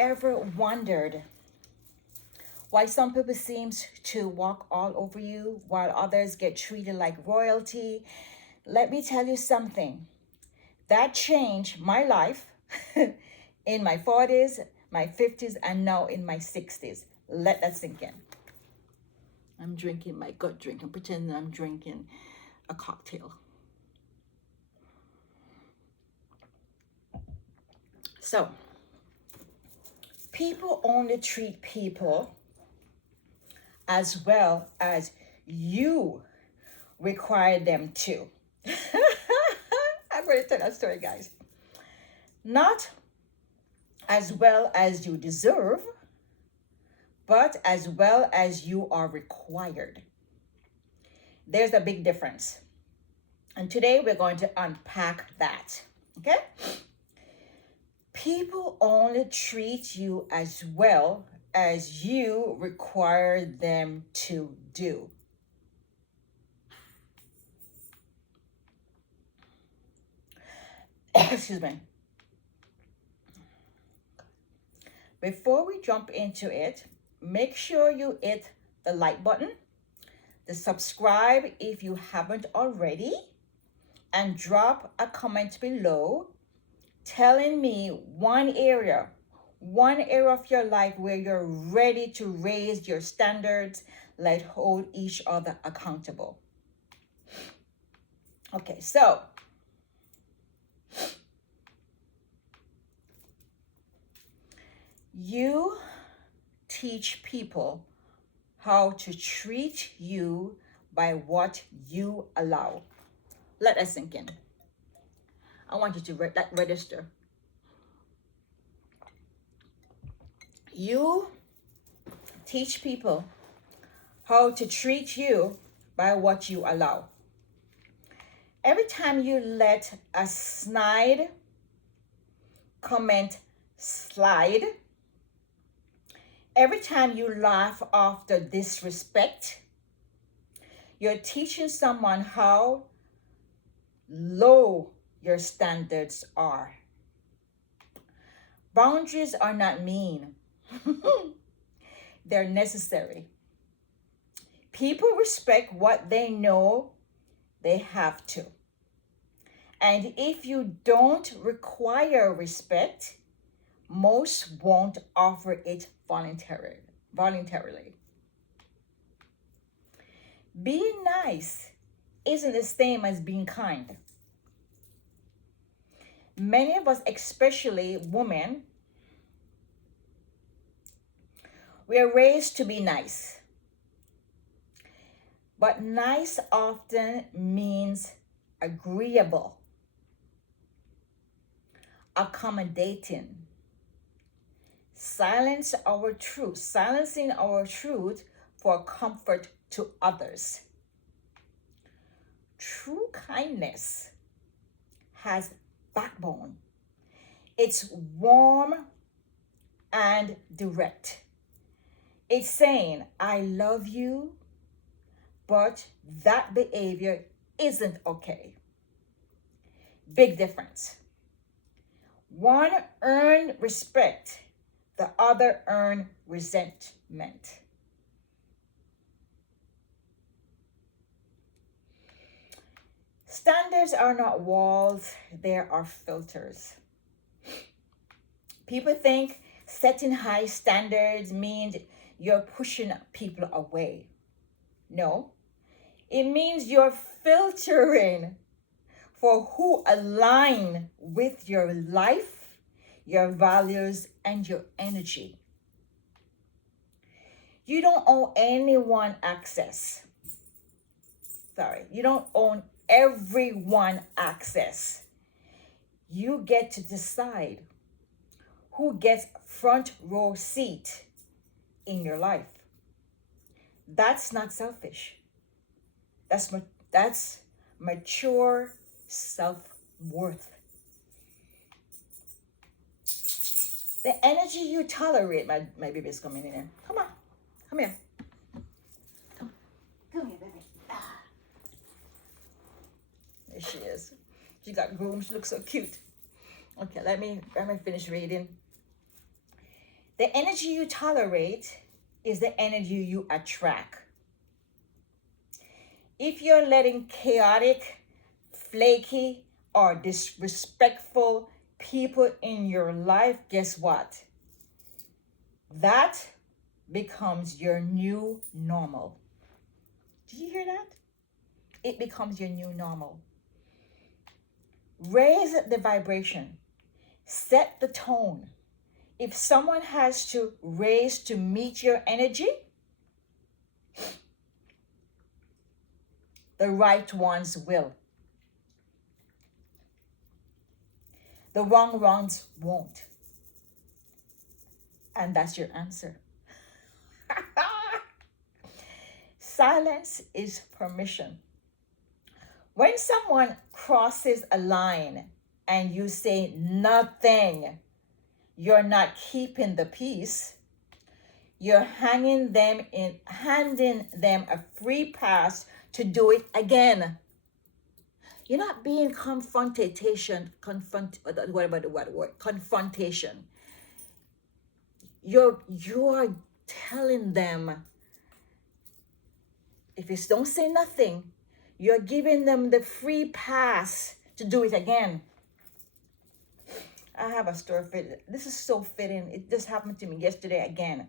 ever wondered why some people seem to walk all over you while others get treated like royalty? Let me tell you something. That changed my life in my 40s, my 50s, and now in my 60s. Let that sink in. I'm drinking my gut drink. I'm pretending I'm drinking a cocktail. So, people only treat people as well as you require them to. I'm going to tell that story, guys. Not as well as you deserve, but as well as you are required. There's a big difference. And today we're going to unpack that. Okay? People only treat you as well as you require them to do. Excuse me. Before we jump into it, make sure you hit the like button, the subscribe if you haven't already, and drop a comment below telling me one area of your life where you're ready to raise your standards, like hold each other accountable. Okay, so you teach people how to treat you by what you allow. Let that sink in. I want you to register. You teach people how to treat you by what you allow. Every time you let a snide comment slide, every time you laugh after disrespect, you're teaching someone how low your standards are. Boundaries are not mean. They're necessary. People respect what they know they have to. And if you don't require respect, most won't offer it voluntarily. Being nice isn't the same as being kind. Many of us, especially women, we are raised to be nice. But nice often means agreeable, accommodating, silencing our truth for comfort to others. True kindness has backbone. It's warm and direct. It's saying, I love you, but that behavior isn't okay. Big difference. One earned respect, the other earned resentment. Standards are not walls, they are filters. People think setting high standards means you're pushing people away. No, it means you're filtering for who align with your life, your values, and your energy. You don't owe anyone access. You don't own everyone access. You get to decide who gets front row seat in your life. That's not selfish. That's mature self-worth. The energy you tolerate, my baby's coming in here. Come on, come here. Come here, baby. There she is. She got groomed. She looks so cute. Okay, let me finish reading. The energy you tolerate is the energy you attract. If you're letting chaotic, flaky, or disrespectful people in your life, guess what? That becomes your new normal. Did you hear that? It becomes your new normal. Raise the vibration, set the tone. If someone has to raise to meet your energy, the right ones will. The wrong ones won't. And that's your answer. Silence is permission. When someone crosses a line and you say nothing, you're not keeping the peace. You're handing them a free pass to do it again. You're not being confrontation. You're telling them, if you don't say nothing, you're giving them the free pass to do it again. I have a story fit. This is so fitting. It just happened to me yesterday again.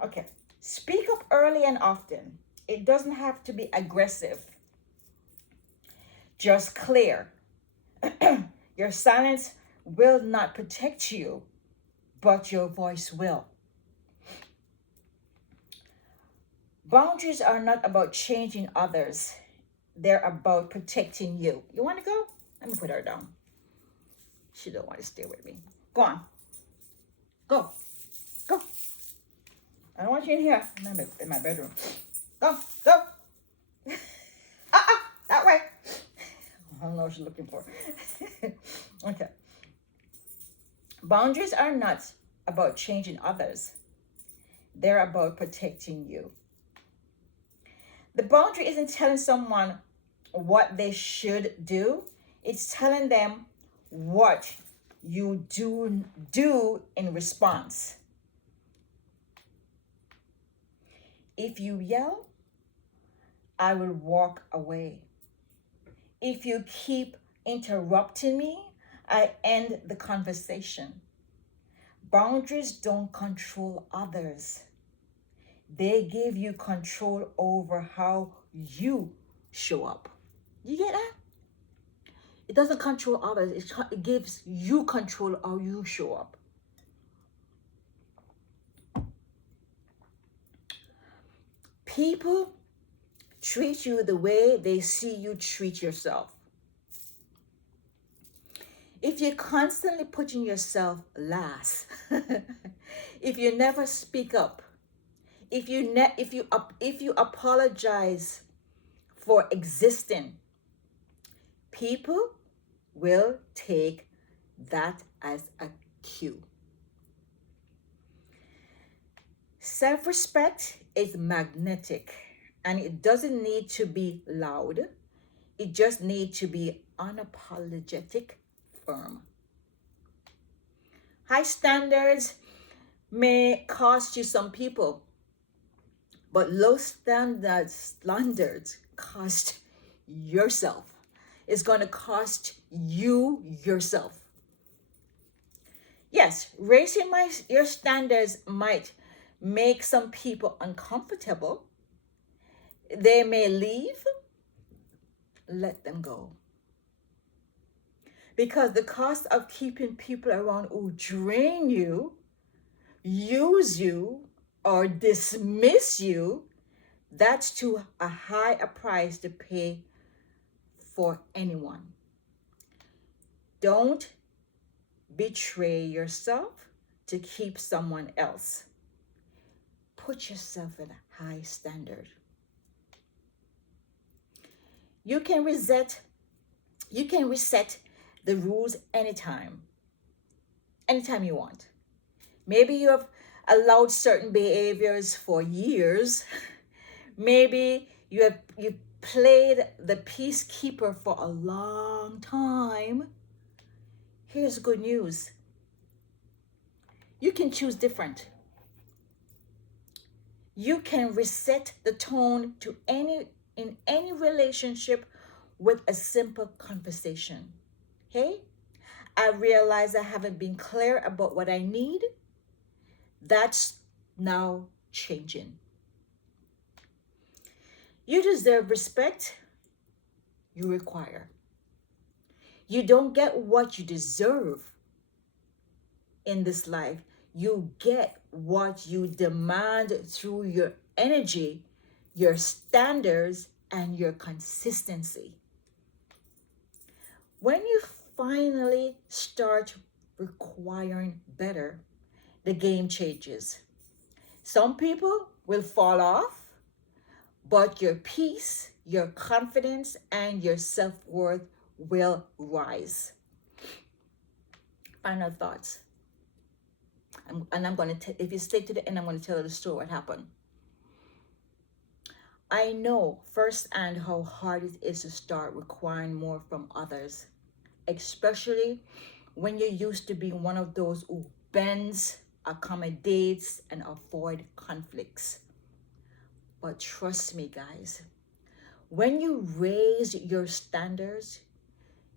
Okay. Speak up early and often. It doesn't have to be aggressive. Just clear. Your silence will not protect you, but your voice will. Boundaries are not about changing others. They're about protecting you. You want to go? Let me put her down. She don't want to stay with me. Go on. Go. Go. I don't want you in here. I'm in my bedroom. Go. Go. That way. I don't know what she's looking for. Okay. Boundaries are not about changing others. They're about protecting you. The boundary isn't telling someone what they should do. It's telling them what you do in response. If you yell, I will walk away. If you keep interrupting me, I end the conversation. Boundaries don't control others. They give you control over how you show up. You get that? It doesn't control others. It gives you control how you show up. People treat you the way they see you treat yourself. If you're constantly putting yourself last, if you never speak up, if you apologize for existing, people will take that as a cue. Self-respect is magnetic, and it doesn't need to be loud. It just needs to be unapologetic, firm. High standards may cost you some people, but low standards cost yourself. It's going to cost you yourself. Yes, raising your standards might make some people uncomfortable. They may leave. Let them go. Because the cost of keeping people around who drain you, use you, or dismiss you, that's too high a price to pay for anyone. Don't betray yourself to keep someone else. Put yourself at a high standard. You can reset the rules anytime you want. Maybe you have allowed certain behaviors for years. Maybe you played the peacekeeper for a long time. Here's good news. You can choose different. You can reset the tone to any relationship with a simple conversation. Hey, I realize I haven't been clear about what I need. That's now changing. You deserve respect you require. You don't get what you deserve in this life. You get what you demand through your energy, your standards, and your consistency. When you finally start requiring better, the game changes. Some people will fall off, but your peace, your confidence, and your self worth will rise. Final thoughts. And I'm going to, if you stay to the end, I'm going to tell you the story what happened. I know firsthand how hard it is to start requiring more from others, especially when you're used to being one of those who bends, accommodates, and avoid conflicts. But trust me, guys, when you raise your standards,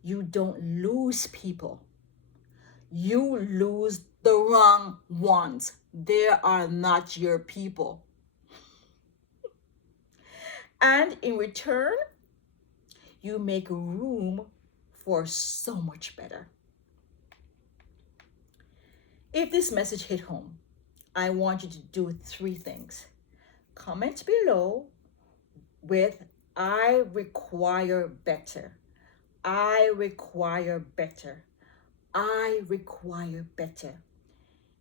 you don't lose people. You lose the wrong ones. They are not your people. And in return, you make room for so much better. If this message hit home, I want you to do 3 things. Comment below with I require better. I require better. I require better.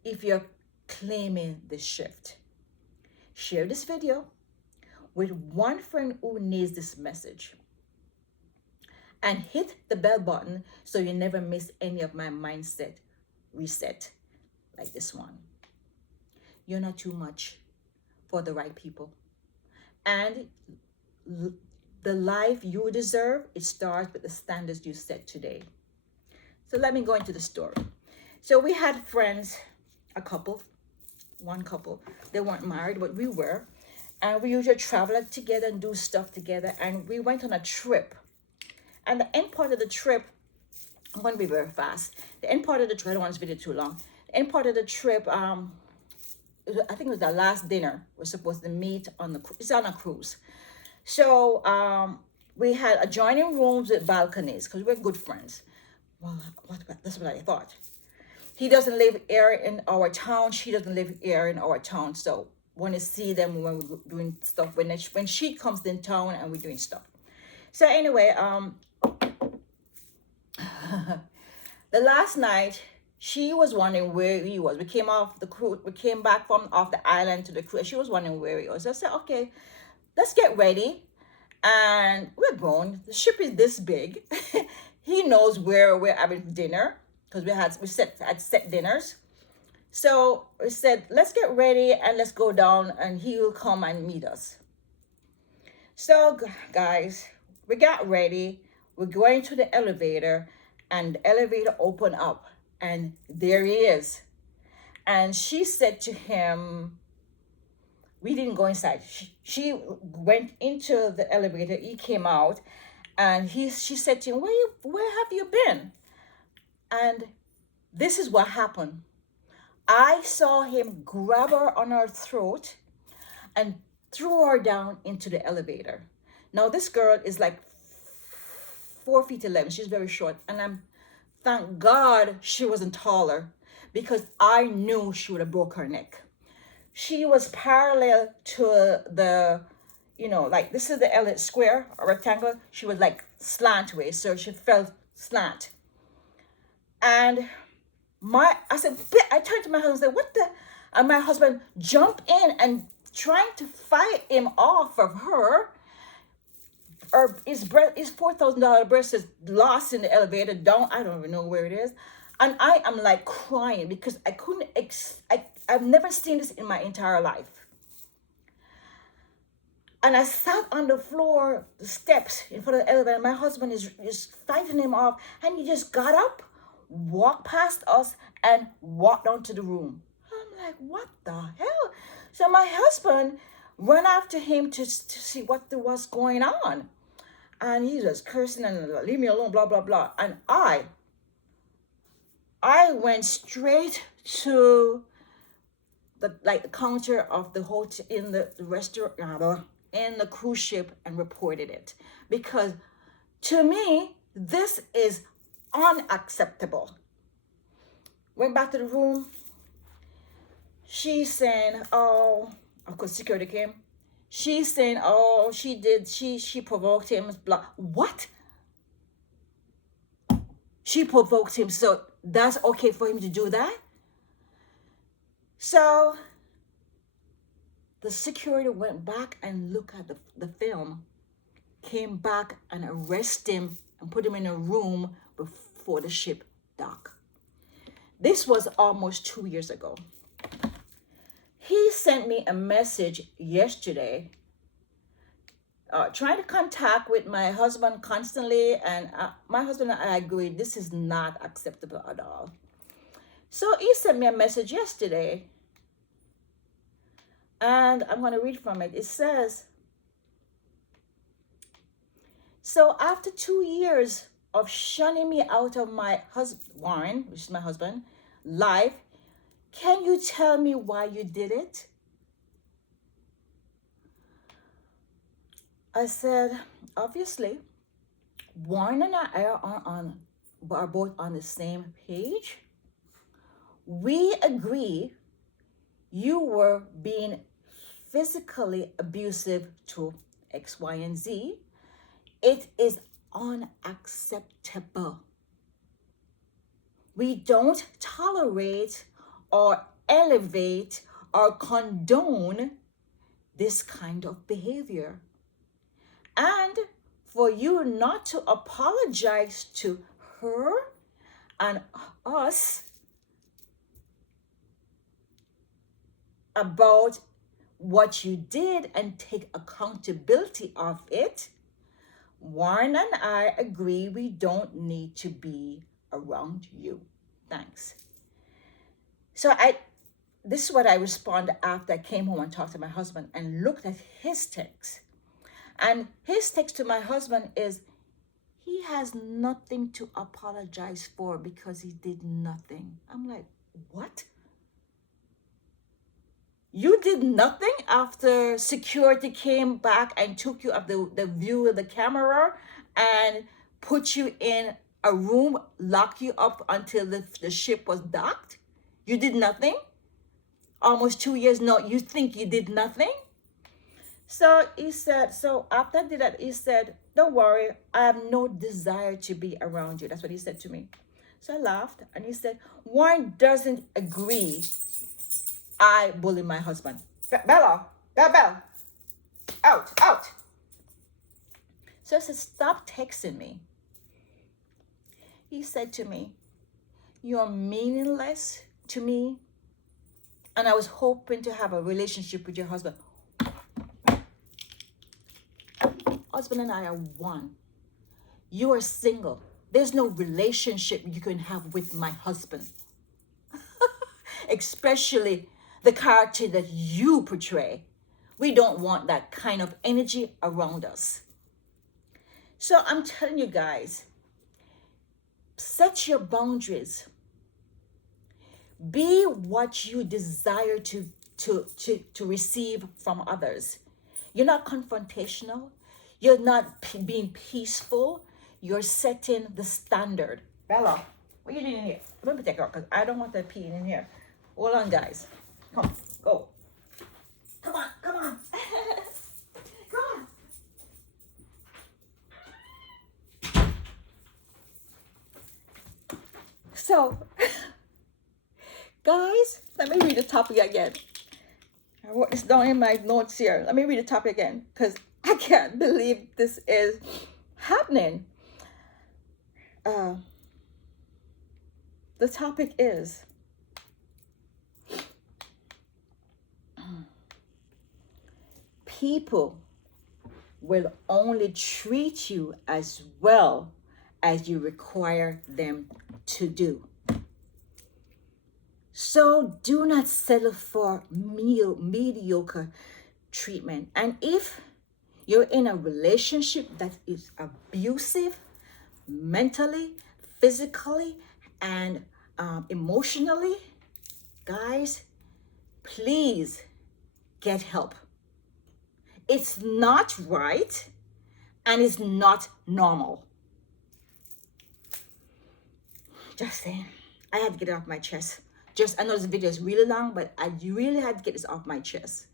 If you're claiming the shift, share this video with one friend who needs this message. And hit the bell button so you never miss any of my mindset reset like this one. You're not too much for the right people. And the life you deserve, it starts with the standards you set today. So let me go into the story. So we had friends, one couple. They weren't married, but we were. And we usually travel together and do stuff together. And we went on a trip. And the end part of the trip, I'm going to be very fast. The end part of the trip, I don't want this video too long. The end part of the trip, I think it was the last dinner. We're supposed to meet on it's on a cruise. So we had adjoining rooms with balconies because we're good friends. Well, that's what I thought. He doesn't live here in our town. She doesn't live here in our town. So want to see them when we're doing stuff. When she comes in town and we're doing stuff. So anyway, the last night, she was wondering where he was. We came off the cruise. We came back from off the island to the cruise. She was wondering where he was. So I said, okay, let's get ready. And we're grown. The ship is this big. He knows where we're having dinner because we had set dinners. So we said, let's get ready and let's go down and he will come and meet us. So guys, we got ready. We're going to the elevator and the elevator opened up and there he is. And she said to him, we didn't go inside. She went into the elevator. He came out and she said to him, where have you been? And this is what happened. I saw him grab her on her throat and threw her down into the elevator. Now this girl is like 4 feet 11. She's very short. And thank God she wasn't taller because I knew she would have broke her neck. She was parallel to the, like this is the L square or rectangle. She was like slant way. So she fell slant. And I turned to my husband and said, what the? And my husband jumped in and trying to fight him off of her. Or his $4,000 breast is lost in the elevator down. I don't even know where it is. And I am like crying because I couldn't, I've never seen this in my entire life. And I sat on the floor, the steps in front of the elevator. And my husband is fighting him off. And he just got up, walked past us, and walked down to the room. I'm like, what the hell? So my husband ran after him to see what was going on. And he was cursing and leave me alone, blah, blah, blah. And I went straight to the counter of the hotel in the restaurant in the cruise ship and reported it, because to me this is unacceptable. Went back to the room. She's saying, oh, of course security came. She's saying, oh, she provoked him, blah. What? She provoked him, so that's okay for him to do that? So the security went back and looked at the film, came back and arrested him and put him in a room before the ship docked. This was almost 2 years ago. He sent me a message yesterday, trying to contact with my husband constantly, and my husband and I agreed this is not acceptable at all. So he sent me a message yesterday, and I'm going to read from it. It says, so after 2 years of shunning me out of my husband, Warren, which is my husband, life, can you tell me why you did it? I said, obviously, Warren and I are both on the same page. We agree you were being physically abusive to X, Y, and Z. It is unacceptable. We don't tolerate or elevate or condone this kind of behavior. And for you not to apologize to her and us about what you did and take accountability of it, Warren and I agree we don't need to be around you. Thanks. So this is what I responded after I came home and talked to my husband and looked at his text. And his text to my husband is, he has nothing to apologize for because he did nothing. I'm like, what? You did nothing after security came back and took you up the view of the camera and put you in a room, locked you up until the ship was docked? You did nothing? Almost 2 years, no, you think you did nothing? So he said, so after I did that, he said, don't worry, I have no desire to be around you. That's what he said to me. So I laughed and he said, Warren doesn't agree I bully my husband. Bella, out. So I said, stop texting me. He said to me, you're meaningless to me, and I was hoping to have a relationship with your husband. Husband and I are one. You are single. There's no relationship you can have with my husband. Especially the character that you portray. We don't want that kind of energy around us. So I'm telling you guys, set your boundaries. Be what you desire to receive from others. You're not confrontational. You're not being peaceful. You're setting the standard. Bella, what are you doing in here? Let me take her out because I don't want that peeing in here. Hold on, guys. Come, go. Come on. Come on. So, guys, let me read the topic again. I wrote this down in my notes here. Let me read the topic again because I can't believe this is happening. The topic is people will only treat you as well as you require them to do. So do not settle for mediocre treatment. And if you're in a relationship that is abusive mentally, physically, and emotionally, guys, please get help. It's not right and it's not normal. Just saying. I had to get it off my chest. I know this video is really long, but I really had to get this off my chest.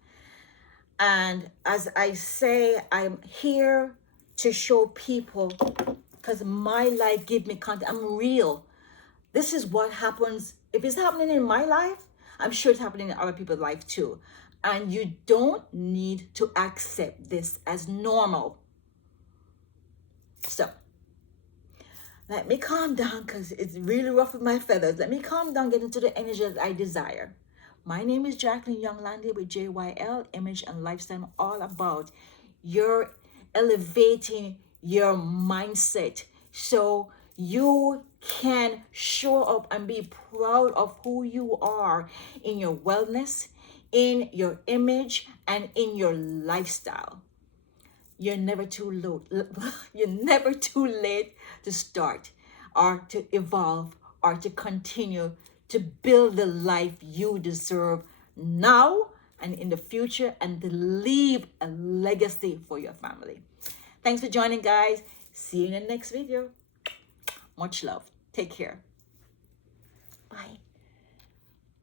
And as I say, I'm here to show people, because my life give me content. I'm real. This is what happens. If it's happening in my life, I'm sure it's happening in other people's life too. And you don't need to accept this as normal. So let me calm down, because it's really rough with my feathers. Let me calm down, get into the energy that I desire. My name is Jacqueline Young Landy with JYL Image and Lifestyle. I'm all about your elevating your mindset so you can show up and be proud of who you are in your wellness, in your image, and in your lifestyle. You're never too low. You're never too late to start or to evolve or to continue to build the life you deserve now and in the future, and to leave a legacy for your family. Thanks for joining, guys. See you in the next video. Much love. Take care. Bye.